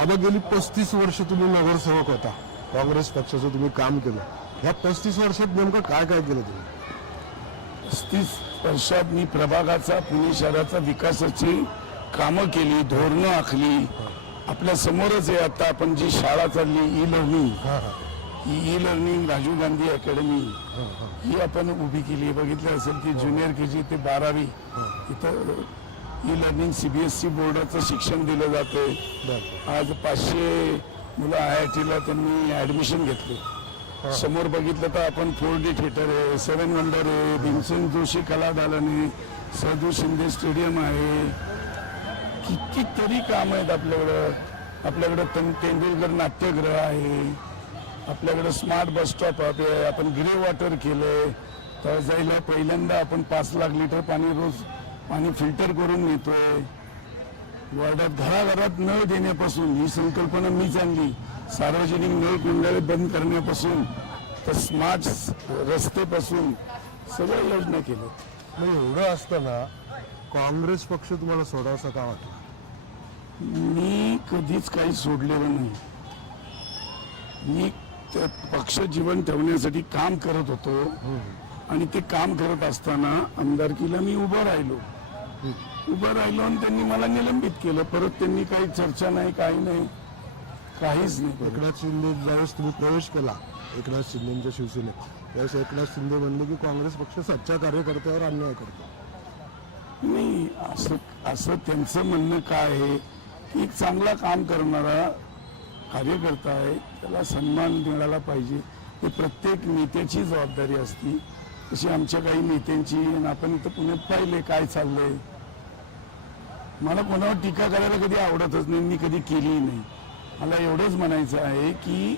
आता गेली पस्तीस वर्ष तुम्ही नगरसेवक होता. काँग्रेस पक्षाचं तुम्ही काम केलं. ह्या पस्तीस वर्षात नेमकं काय काय केलं तुम्ही? पस्तीस वर्षात मी प्रभागाचा पुणे शहराचा विकासाची कामं केली धोरणं आखली. आपल्या समोरच आहे आता आपण जी शाळा चालली ई लर्निंग हा हा. ही e learning Rajiv Gandhi academy ही आपण उभी केली. बघितलं असेल की ज्युनियर के जी ते बारावी. इथं ई लर्निंग सीबीएसई बोर्डाचं शिक्षण दिलं जाते आज पाचशे मुलं आय आय टीला त्यांनी ऍडमिशन घेतले. समोर बघितलं तर आपण फोर डी थिएटर आहे सेवन वंडर आहे भीमसेन जोशी कला दालन आहे सदू शिंदे स्टेडियम आहे. कितीतरी काम आहेत आपल्याकडं. आपल्याकडं तें- तेंडुलकर नाट्यगृह आहे. आपल्याकडं स्मार्ट बस स्टॉप आहे. आपण ग्रे वॉटर केलंय. तर जायला पहिल्यांदा आपण पाच लाख लिटर पाणी रोज पाणी फिल्टर करून नेतोय वॉर्डात घराघरात नळ देण्यापासून ही संकल्पना मीच आणली सार्वजनिक नळ कुंडाळे बंद करण्यापासून तर स्मार्ट रस्तेपासून सगळ्या योजना केल्या. मग एवढं असताना काँग्रेस पक्ष तुम्हाला सोडावासा का वाटला? मी कधीच काही सोडलेलं नाही. मी पक्ष जीवन ठेवण्यासाठी काम करत होतो. आणि ते काम करत असताना आमदारकीला मी उभं राहिलो. उभं राहिलो आणि त्यांनी मला निलंबित केलं. परत त्यांनी काही चर्चा नाही काही नाही काहीच नाही. एकनाथ शिंदे ज्यावेळेस तुम्ही प्रवेश केला एकनाथ शिंदेच्या शिवसेनेत त्यावेळेस एकनाथ शिंदे म्हणले की काँग्रेस पक्ष सच्च्या कार्यकर्त्यावर अन्याय करतो. नाही असं असं त्यांचं म्हणणं काय आहे की एक चांगला काम करणारा कार्यकर्ता आहे त्याला सन्मान मिळाला पाहिजे. हे प्रत्येक नेत्याची जबाबदारी असती. तशी आमच्या काही नेत्यांची आणि आपण इथं पुण्यात पाहिले काय चाललंय. मला कोणावर टीका करायला कधी आवडतच नाही मी कधी केलीही नाही. मला एवढंच म्हणायचं आहे की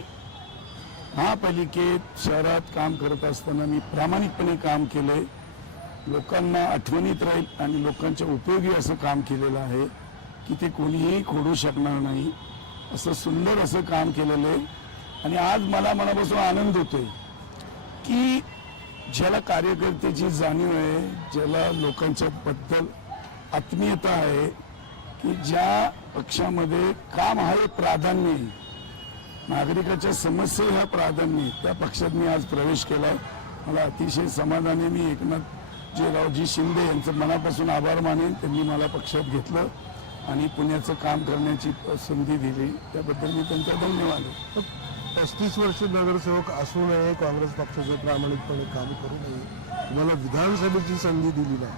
महापालिकेत शहरात काम करत असताना मी प्रामाणिकपणे काम केलंय. लोकांना आठवणीत राहील आणि लोकांच्या उपयोगी असं काम केलेलं आहे की ते कोणीही खोडू शकणार नाही. असं सुंदर असं काम केलेलं आहे. आणि आज मला मनापासून आनंद होतोय की ज्याला कार्यकर्त्याची जाणीव आहे ज्याला लोकांच्या बद्दल आत्मीयता आहे की ज्या पक्षामध्ये काम हा एक प्राधान्य आहे नागरिकाच्या समस्या ह्या प्राधान्य आहे. त्या पक्षात मी आज प्रवेश केलाय. मला अतिशय समाधानी मी एकनाथ जे रावजी शिंदे यांचं मनापासून आभार मानेन. त्यांनी मला पक्षात घेतलं आणि पुण्याचं काम करण्याची संधी दिली. त्याबद्दल मी त्यांचा धन्यवाद. पस्तीस वर्ष नगरसेवक असू नये काँग्रेस पक्षाचं प्रामाणिकपणे काम करू नये तुम्हाला विधानसभेची संधी दिली नाही.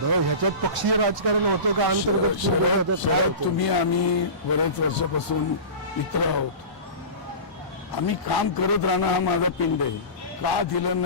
बरं ह्याच्यात पक्षीय राजकारण होतं का अंतर्गत? तुम्ही आम्ही बऱ्याच वर्षापासून मित्र आहोत. आम्ही काम करत राहणं हा माझा पिंड आहे. का दिलं नाही?